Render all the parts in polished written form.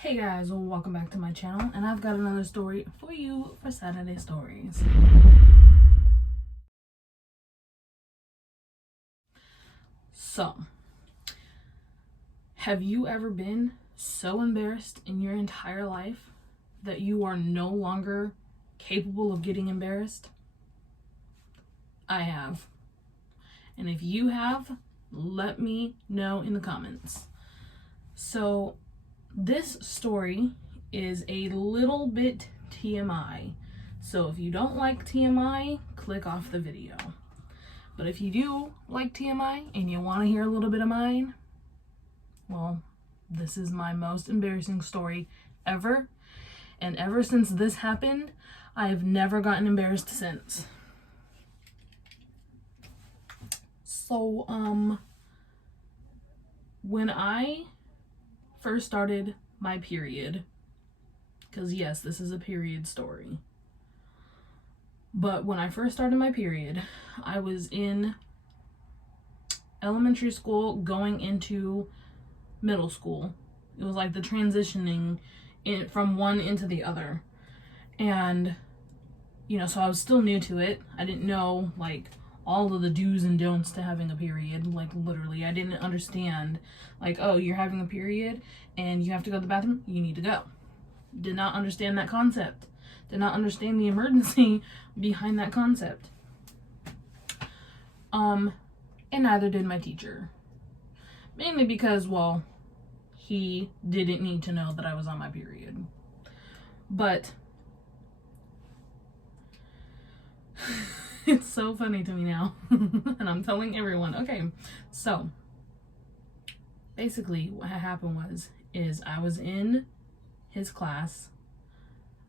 Hey guys, well, welcome back to my channel, and I've got another story for you for Saturday Stories. So, have you ever been so embarrassed in your entire life that you are no longer capable of getting embarrassed? I have. And if you have, let me know in the comments. So, this story is a little bit TMI. So if you don't like TMI, click off the video. But if you do like TMI and you want to hear a little bit of mine, well, this is my most embarrassing story ever. And ever since this happened, I have never gotten embarrassed since. So, when I first started my period, because yes, this is a period story, but when I first started my period, I was in elementary school going into middle school. It was like the transitioning from one into the other, and so I was still new to it. I didn't know like all of the do's and don'ts to having a period. Like literally, I didn't understand like, oh, you're having a period and you have to go to the bathroom, you need to go. Did not understand that concept. Did not understand the emergency behind that concept. And neither did my teacher. Mainly because, well, he didn't need to know that I was on my period. But it's so funny to me now. And I'm telling everyone. Okay, so basically what happened is I was in his class.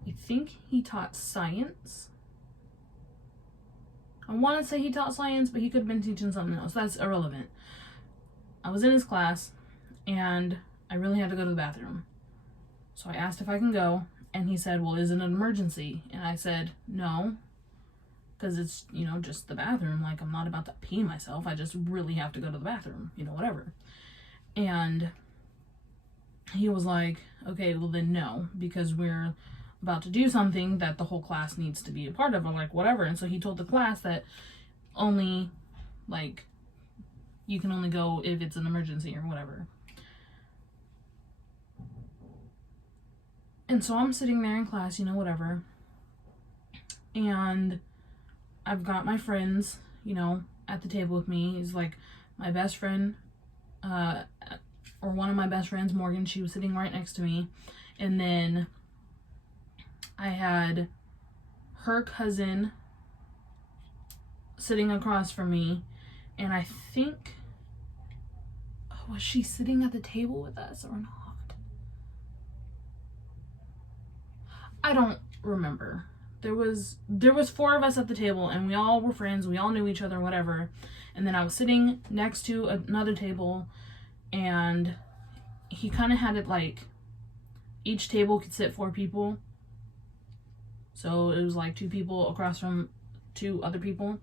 I think he taught science. I want to say he taught science, but he could have been teaching something else. That's irrelevant. I was in his class and I really had to go to the bathroom. So I asked if I can go, and he said, well, is it an emergency? And I said, no, because it's, just the bathroom. Like, I'm not about to pee myself. I just really have to go to the bathroom, whatever. And he was like, okay, well then no, because we're about to do something that the whole class needs to be a part of, or like whatever. And so he told the class that only, like, you can only go if it's an emergency or whatever. And so I'm sitting there in class, whatever. And I've got my friends, at the table with me. He's like my best friend, or one of my best friends, Morgan. She was sitting right next to me. And then I had her cousin sitting across from me. And I think, was she sitting at the table with us or not? I don't remember. There was 4 of us at the table, and we all were friends. We all knew each other, whatever. And then I was sitting next to another table, and he kind of had it like each table could sit 4 people. So it was like 2 people across from 2 other people.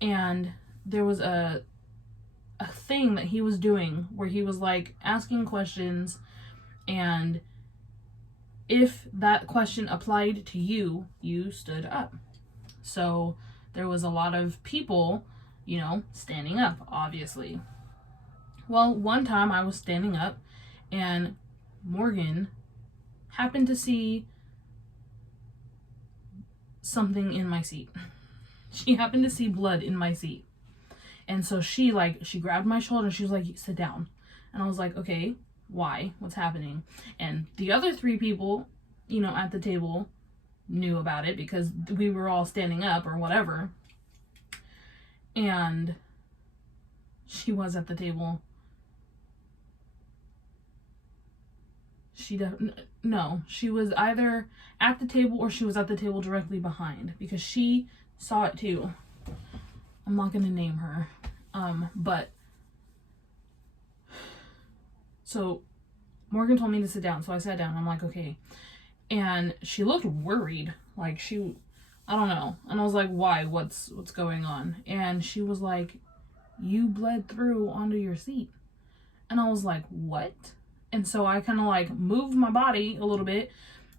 And there was a thing that he was doing where he was like asking questions, and if that question applied to you, you stood up. So there was a lot of people, standing up, obviously. Well, one time I was standing up, and Morgan happened to see something in my seat. She happened to see blood in my seat. And so she grabbed my shoulder. She was like, sit down. And I was like, okay, why? What's happening? And the other 3 people, at the table knew about it because we were all standing up or whatever. And she was at the table. She was either at the table or she was at the table directly behind, because she saw it too. I'm not going to name her. But so Morgan told me to sit down, so I sat down. I'm like, okay. And she looked worried, like I don't know. And I was like, why? What's going on? And she was like, you bled through onto your seat. And I was like, what? And so I kind of like move my body a little bit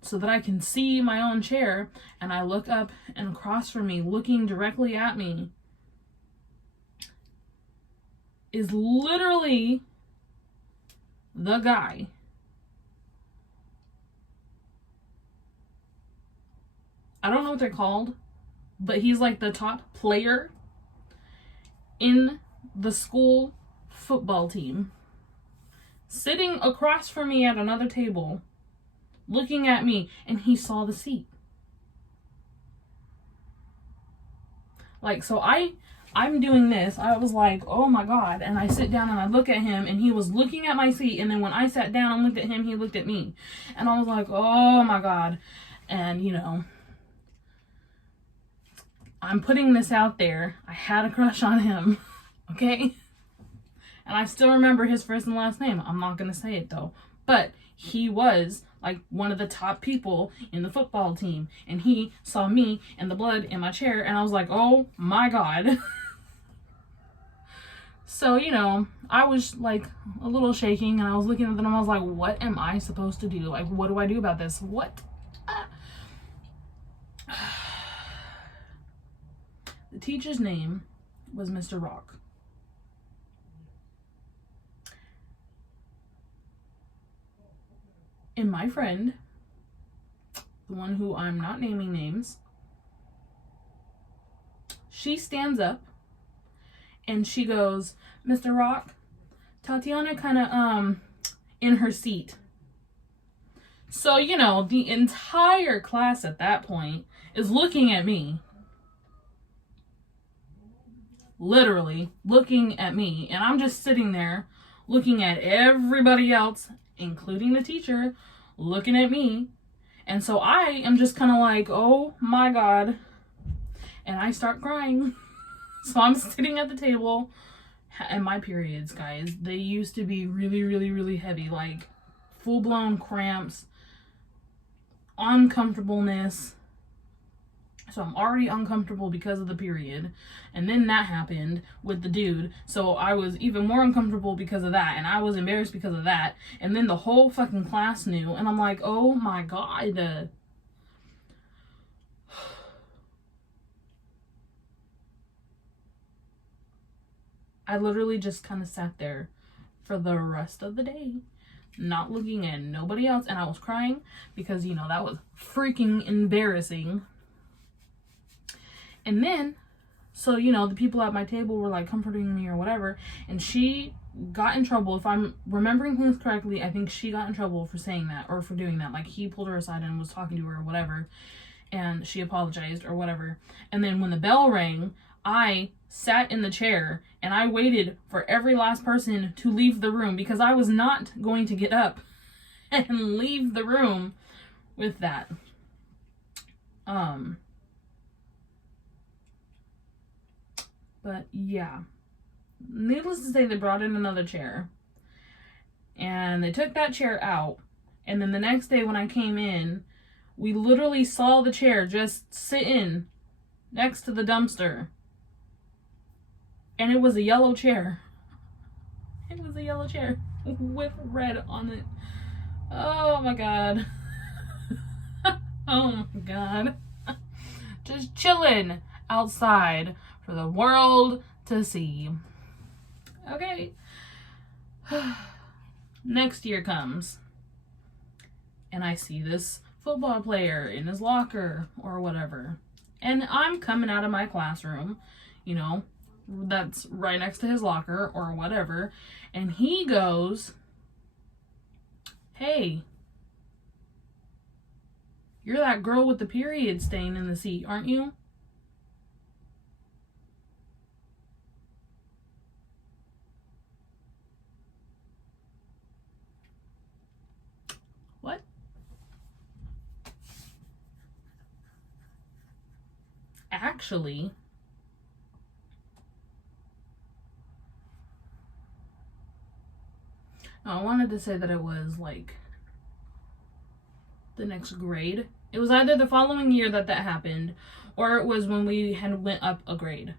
so that I can see my own chair. And I look up, and across from me, looking directly at me, is literally the guy I don't know what they're called, but he's like the top player in the school football team, sitting across from me at another table, looking at me, and he saw the seat. Like, so I'm doing this. I was like, oh my God. And I sit down and I look at him, and he was looking at my seat. And then when I sat down and looked at him, he looked at me. And I was like, oh my God. And, you know, I'm putting this out there. I had a crush on him. Okay? And I still remember his first and last name. I'm not going to say it though. But he was like one of the top people in the football team. And he saw me and the blood in my chair. And I was like, oh my God. So, you know, I was like a little shaking, and I was looking at them, and I was like, what am I supposed to do? Like, what do I do about this? What? The teacher's name was Mr. Rock. And my friend, the one who I'm not naming names, she stands up and she goes, Mr. Rock, Tatiana kind of in her seat. So, you know, the entire class at that point is looking at me. Literally looking at me. And I'm just sitting there looking at everybody else, including the teacher, looking at me. And so I am just kind of like, oh my God. And I start crying. So I'm sitting at the table, and my periods, guys, they used to be really, really, really heavy, like full-blown cramps, uncomfortableness. So I'm already uncomfortable because of the period. And then that happened with the dude. So I was even more uncomfortable because of that. And I was embarrassed because of that. And then the whole fucking class knew. And I'm like, oh my God. I literally just kind of sat there for the rest of the day, not looking at nobody else. And I was crying because, you know, that was freaking embarrassing. And then, so, you know, the people at my table were like comforting me or whatever. And she got in trouble. If I'm remembering things correctly, I think she got in trouble for saying that or for doing that. Like, he pulled her aside and was talking to her or whatever. And she apologized or whatever. And then when the bell rang, I sat in the chair and I waited for every last person to leave the room, because I was not going to get up and leave the room with that. But yeah, needless to say, they brought in another chair and they took that chair out. And then the next day when I came in, we literally saw the chair just sitting next to the dumpster. And it was a yellow chair. It was a yellow chair with red on it. Oh my God. Oh my God. Just chilling outside for the world to see. Okay. Next year comes. And I see this football player in his locker or whatever. And I'm coming out of my classroom, you know, that's right next to his locker or whatever. And he goes, hey, you're that girl with the period stain in the seat, aren't you? What? Actually, I wanted to say that it was like the next grade. It was either the following year that happened, or it was when we had went up a grade.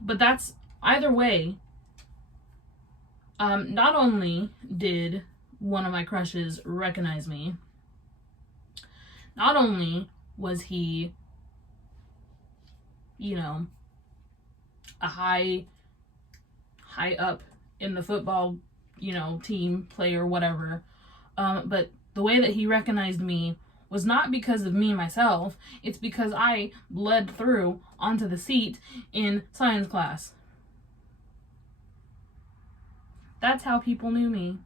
But that's either way. Not only did one of my crushes recognize me, not only was he, you know, a high up in the football, team player, whatever, but the way that he recognized me was not because of me myself. It's because I bled through onto the seat in science class. That's how people knew me.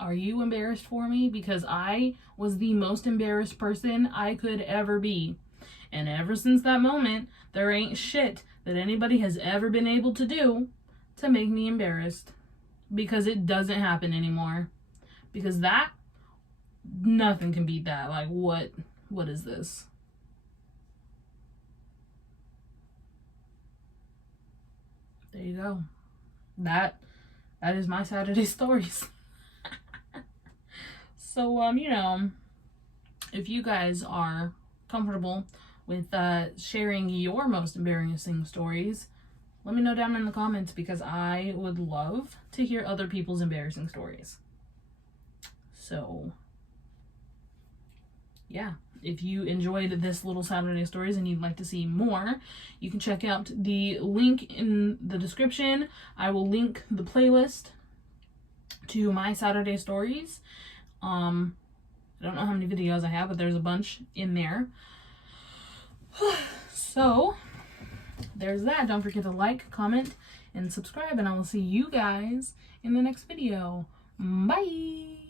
Are you embarrassed for me? Because I was the most embarrassed person I could ever be. And ever since that moment, there ain't shit that anybody has ever been able to do to make me embarrassed. Because it doesn't happen anymore. Because nothing can beat that. Like, what is this? There you go. That is my Saturday stories. So, if you guys are comfortable with sharing your most embarrassing stories, let me know down in the comments, because I would love to hear other people's embarrassing stories. So, yeah, if you enjoyed this little Saturday stories and you'd like to see more, you can check out the link in the description. I will link the playlist to my Saturday stories. I don't know how many videos I have, but there's a bunch in there. So, there's that. Don't forget to like, comment, and subscribe, and I will see you guys in the next video. Bye!